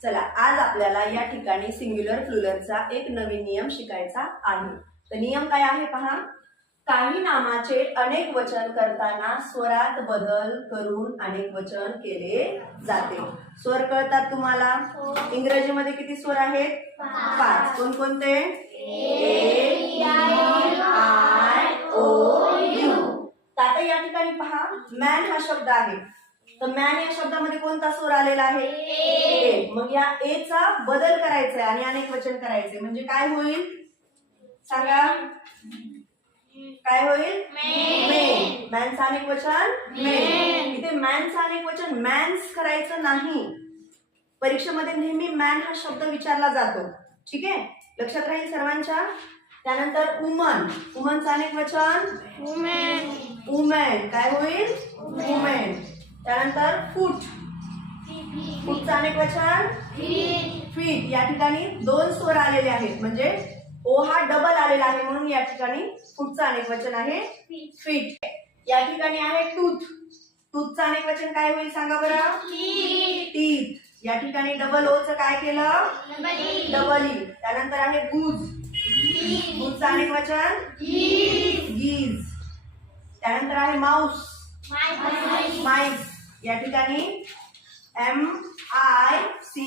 चला, आज आपल्याला या ठिकाणी सिंग्युलर प्लुरलचा एक नवीन नियम शिकायचा आहे. तर नियम काय आहे पहा. काही नामाचे अनेक वचन करताना स्वरात बदल करून अनेक वचन केले जाते. स्वर कळतात तुम्हाला? इंग्रजीमध्ये किती स्वर आहेत? 5. कोणकोणते? A, E, I, O, U. आता या ठिकाणी पहा, मॅन हा शब्द आहे. तर मॅन या शब्दामध्ये कोणता स्वर आलेला आहे? ए. मग या ए चा बदल करायचा आहे आणि अनेक वचन करायचे. म्हणजे काय होईल सांगा? काय होईल? मेन. मॅनचं अनेक वचन मेन. इथे मॅनचं अनेक वचन मॅन्स करायचं नाही. परीक्षेमध्ये नेहमी मॅन हा शब्द विचारला जातो. ठीक आहे, लक्षात राहील सर्वांच्या. त्यानंतर वुमन. वुमनचं अनेक वचन वुमेन. वुमेन काय होईल? वुमेन. त्यानंतर फूट. फूटचं अनेक वचन फीट. या ठिकाणी 2 स्वर आलेले आहेत, म्हणजे ओ हा डबल आलेला आहे, म्हणून या ठिकाणी फूटचं अनेक वचन आहे फीट. या ठिकाणी आहे टूथ. टूथचं अनेक वचन काय होईल सांगा बरं? टीथ. या ठिकाणी डबल ओ चं काय केलं? Double E. त्यानंतर आहे गुज. गुजचं अनेक वचन गीज. त्यानंतर आहे माऊस. माईस. या ठिकाणी MICE.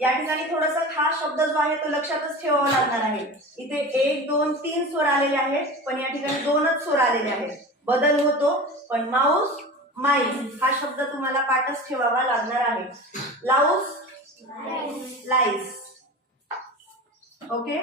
या ठिकाणी थोडासा खास शब्द जो आहे तो लक्षातच ठेवावा लागणार आहे. इथे 1, 2, 3 स्वर आलेले आहेत, पण या ठिकाणी 2च स्वर आलेले आहेत. बदल होतो, पण माऊस माईस हा शब्द तुम्हाला पाठच ठेवावा लागणार आहे. लाऊस लाईस. ओके.